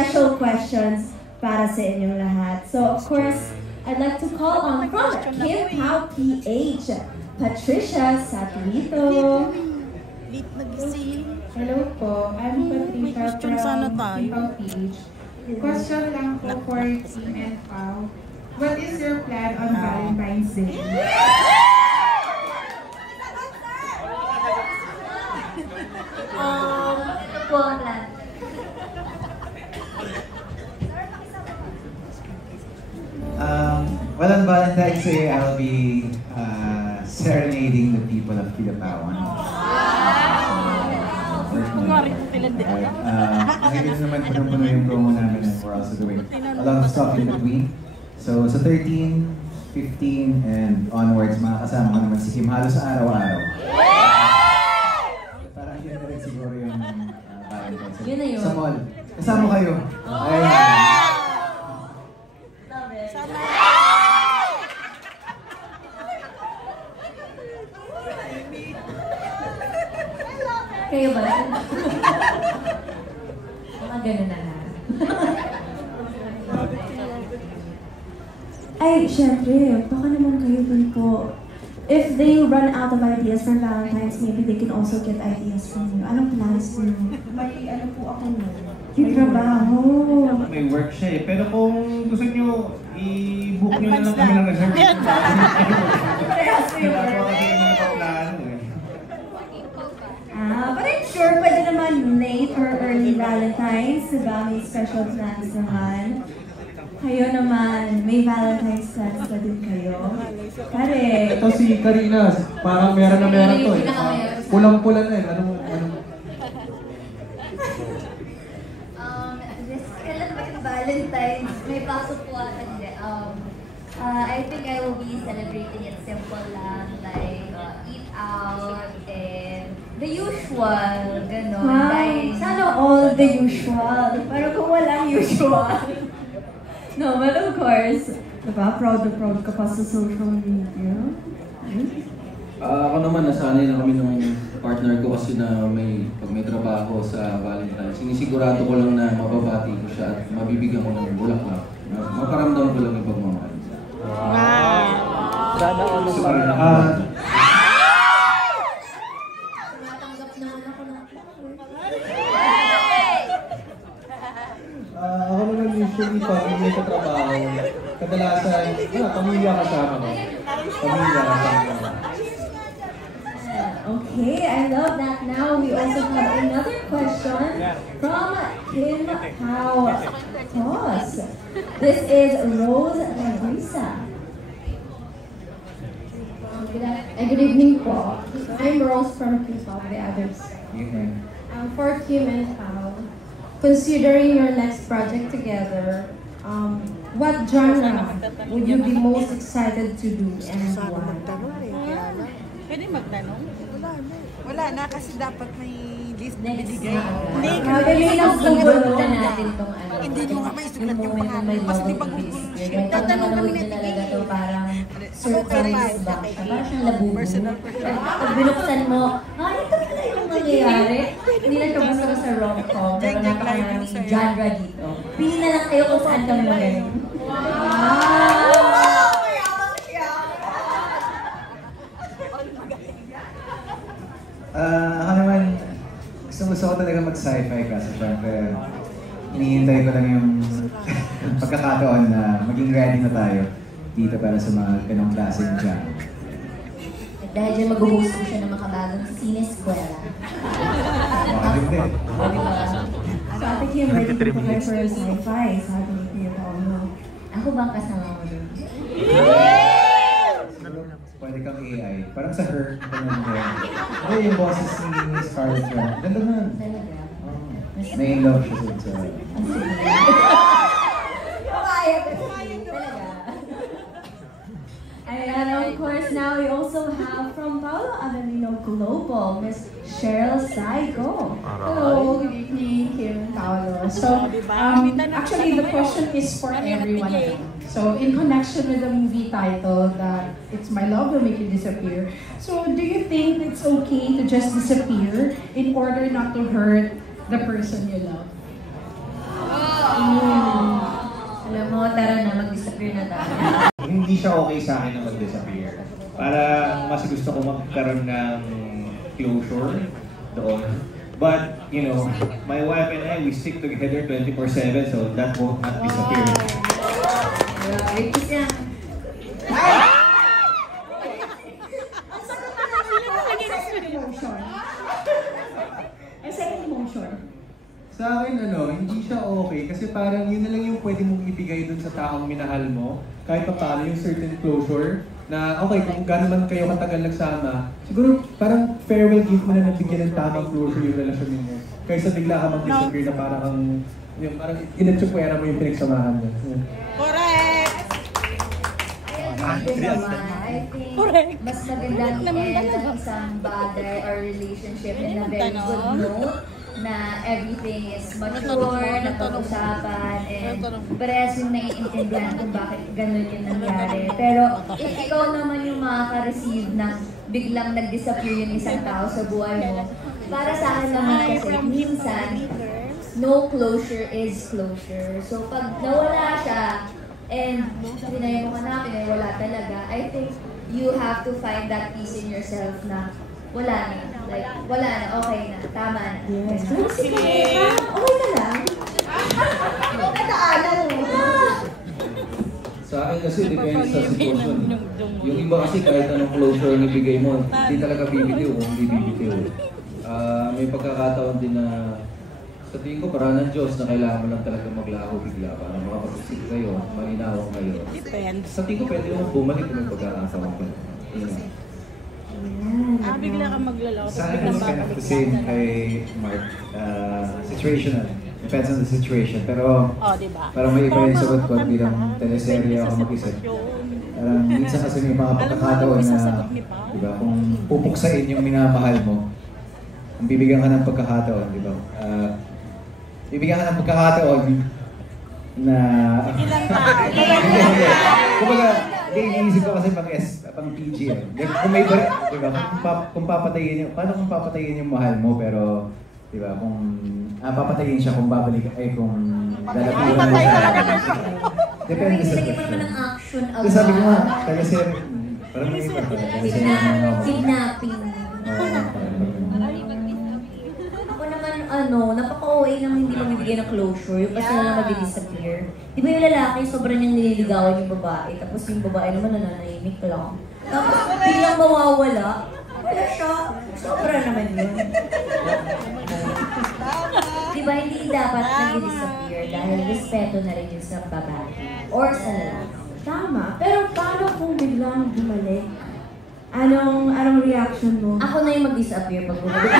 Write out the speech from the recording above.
special questions para sa inyong lahat. So, of course, I'd like to call on from Kim Pao PH, Patricia Saturito. Hello po, I'm Patricia from Kim Pao PH. Question lang po for Kim and Pao. What is your plan on Valentine's Day? Ito po ang plan. Well, on Valentine's Day, I'll be serenading the people of Kidapawan. Nakikita naman puno-puno yung promo namin and we're also doing a lot of stuff in between. So, sa 13, 15, and onwards, makakasama ko naman si Kim halos sa araw-araw. Parang yun na rin siguro yung Valentine's Day. Yun na yun. Sa mall. Kasama kayo. Ay, kayo ba? Mga ganun na lang. Ay, syempre, baka naman kayo din po. If they run out of ideas for Valentine's, maybe they can also get ideas from you. Anong plans mo? May ano po ako nun. Yung trabaho. May work siya eh. Pero kung gusto nyo, i-book nyo na lang kami ng reserve. But I'm sure pwede naman late or early Valentine's, diba? May special plans naman. Kayo naman, may Valentine's plans na din kayo. Kare. Ito si Karina, parang meron to eh. Pulang-pula na eh. Kailan ba yung Valentine's? May pasok po ata hindi. I think I will be celebrating it simple lang, like eat out and the usual, gano'n. Wow, Like, sana all the usual. Pero kung walang usual. No, but of course, diba, proud ka pa sa social media. Ako naman, nasanay na kami ng partner ko kasi na pag may trabaho sa Valentine's, sinisigurado ko lang na mababati ko siya at mabibigyan ko ng bulaklak. Maparamdam ko lang yung pagmamahal. Sana all of tumatanggap naman ako ng Ako naman usually pag may sa trabaho, kadalasan, pamilya kasama ko. Pamilya kasama ko. Okay, I love that. Now we also have another question from Kim Pao Toss. This is Rose Lagrisa. Good evening po. I'm Rose from Kim Pao, the others. evening. For Kim and Pao, considering your next project together, what genre would you be most excited to do and why? Pwede magtanong? Wala na kasi dapat may list na binigay. Hindi, may nasusunod na natin itong ano. Hindi mo nga may sulat yung pangalan. Kasi di ba kung Tatanong kami na talaga to parang surprise ba? Parang siyang labubo. Pag binuksan mo, ito pala yung mangyayari. Hindi lang ito basta sa rom-com. Pero napakaraming genre dito. Pili na lang kayo kung saan kami magaling. Ako naman, gusto ko talaga mag-sci-fi kasi syempre, hinihintay ko lang yung pagkakataon na maging ready na tayo dito para sa mga ganong klaseng jam. At dahil dyan mag-host ko siya ng makabagong sineskwela. Hindi. So, Ate Kim, ready to prepare for sci-fi? Sabi ni Kuya Paulo. Ako ba ang kasama mo dun? Pwede kang AI. Parang sa Her. Ay, yung boses ni Scarlett Johansson. Ganda na. Talaga? May love siya sa... And of course, now we also have from Paolo Avelino Global, Miss Cheryl Saigo. Hello, good evening, Kim and Paolo. So, actually, the question is for everyone. So, in connection with the movie title that It's My Love Will Make You Disappear, so do you think it's okay to just disappear in order not to hurt the person you love? Hindi siya okay sa akin na mag-disappear. Para mas gusto ko magkaroon ng closure doon. But, you know, my wife and I, we stick together 24/7, so that won't not disappear. Right, kasi Sa akin, hindi siya okay kasi parang yun na lang yung pwede mong ibigay dun sa taong minahal mo. Kahit pa paano yung certain closure na okay, kung gano'n man kayo katagal nagsama, siguro parang farewell gift mo na nabigyan ng tamang closure yung relasyon ninyo. Kaysa bigla ka mag-disappear na parang yung parang inatsukwera mo yung pinagsamahan mo. Yeah. Correct! I think mas magandang i-end ang isang bagay or relationship in a very good note na everything is mature, napag-usapan, and parehas yung naiintindihan kung bakit ganun yung nangyari. Pero if ikaw naman yung makaka-receive ng biglang nag-disappear yung isang tao sa buhay mo, para sa akin naman kasi minsan, no closure is closure. So pag nawala siya, and pinay mo ka na, wala talaga, I think you have to find that peace in yourself na wala na. Like, wala na, okay na, tama na. Yes. Pero sige, okay na lang. Kataanan mo. Sa akin kasi depende sa sitwasyon. Yung iba kasi kahit anong closure ang ibigay mo, hindi talaga bibitiw kung hindi bibitiw. May pagkakataon din na sa tingin ko parang ng Diyos na kailangan mo lang talaga maglaho bigla para makapag-isip kayo, mahinawak kayo. Depends. Sa tingin ko pwede mo bumalik kung may pagkakataon ka. Bigla kang maglalaw. Sa akin, it's kind of the same kay Mark. Situational. Depends on the situation. Pero diba? parang may iba yung sagot ko bilang teleserye ako mag-isip. Parang minsan kasi may mga pagkakataon na, diba, kung pupuksain yung minamahal mo, kung bibigyan ka ng pagkakataon, diba? Bibigyan ka ng pagkakataon na... Kumbaga, iniisip ko kasi pang PG eh. Kung may diba, kung papatayin yung, paano kung papatayin yung mahal mo, pero, diba, kung papatayin siya kung babalik, ay kung lalapitan mo siya. Depende sa Nilagyan mo naman ng action agad. Kasi sabi ko nga, kasi parang may iba pa. Kidnapping. Ako naman, napaka-OA nang hindi mamibigay ng closure, yung kasi na lang mag-disappear. Di ba yung lalaki, sobrang niyang nililigawan yung babae, tapos yung babae naman nananahimik lang. Tapos biglang mawawala, wala siya. Sobra naman yun. Di ba hindi dapat nag-disappear dahil respeto na rin yun sa babae or sa lalaki. Tama. Pero paano kung biglang bumalik? Anong reaction mo? Ako na yung mag-disappear pag bumalik.